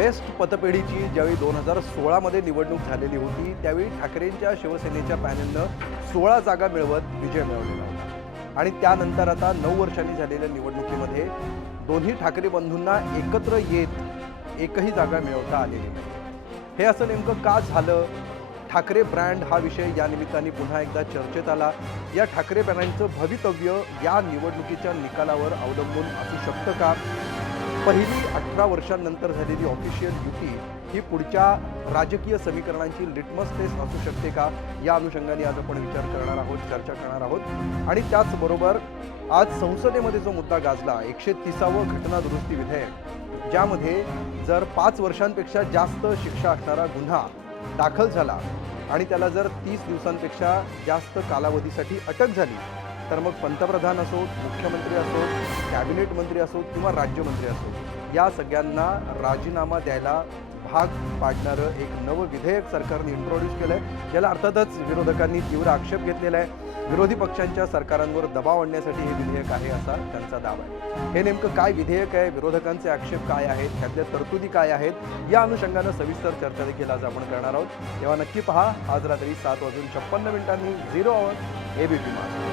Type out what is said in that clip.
Best पतपेढीची ज्यावेळी 2016 मध्ये निवडणूक झालेली होती त्यावेळी ठाकरेंच्या शिवसेनेच्या पॅनलनं 16 जागा मिळवत विजय मिळवलेला होता आणि त्यानंतर आता 9 वर्षांनी झालेल्या निवडणुकीमध्ये दोन्ही ठाकरे बंधूंना एकत्र येत एकही जागा मिळवता आलेली नाही। हे असं नेमकं का झालं? ठाकरे ब्रँड हा विषय या निमित्ताने पुन्हा एकदा चर्चेत आला। या ठाकरे ब्रँडचं भवितव्य या निवडणुकीच्या निकालावर अवलंबून असू शकतं का? पहिली 18 वर्षांनंतर झालेली ऑफिशियल युती ही पुढच्या राजकीय समीकरणांची लिटमस टेस्ट असू शकते का? या अनुषंगाने आज आपण विचार करणार आहोत, चर्चा करणार आहोत। आणि त्याचबरोबर आज संसदेमध्ये जो मुद्दा गाजला 130वं घटना दुरुस्ती विधेयक, ज्यामध्ये जर 5 वर्षांपेक्षा जास्त शिक्षा असणारा गुन्हा दाखल झाला आणि त्याला जर 30 दिवसांपेक्षा जास्त कालावधीसाठी अटक झाली तर मग पंतप्रधान असोत, मुख्यमंत्री असोत, कॅबिनेट मंत्री असोत किंवा राज्यमंत्री असोत, या सगळ्यांना राजीनामा द्यायला भाग पाडणारं एक नवं विधेयक सरकारने इंट्रोड्यूस केलं आहे, ज्याला अर्थातच विरोधकांनी तीव्र आक्षेप घेतलेला आहे। विरोधी पक्षांच्या सरकारांवर दबाव आणण्यासाठी हे विधेयक आहे असा त्यांचा दावा आहे। हे नेमकं काय विधेयक आहे, विरोधकांचे आक्षेप काय आहेत, त्यातल्या तरतुदी काय आहेत, या अनुषंगानं सविस्तर चर्चा देखील आज आपण करणार आहोत। तेव्हा नक्की पहा आज रात्री 7:56 झीरो आवर एबीपी माझा।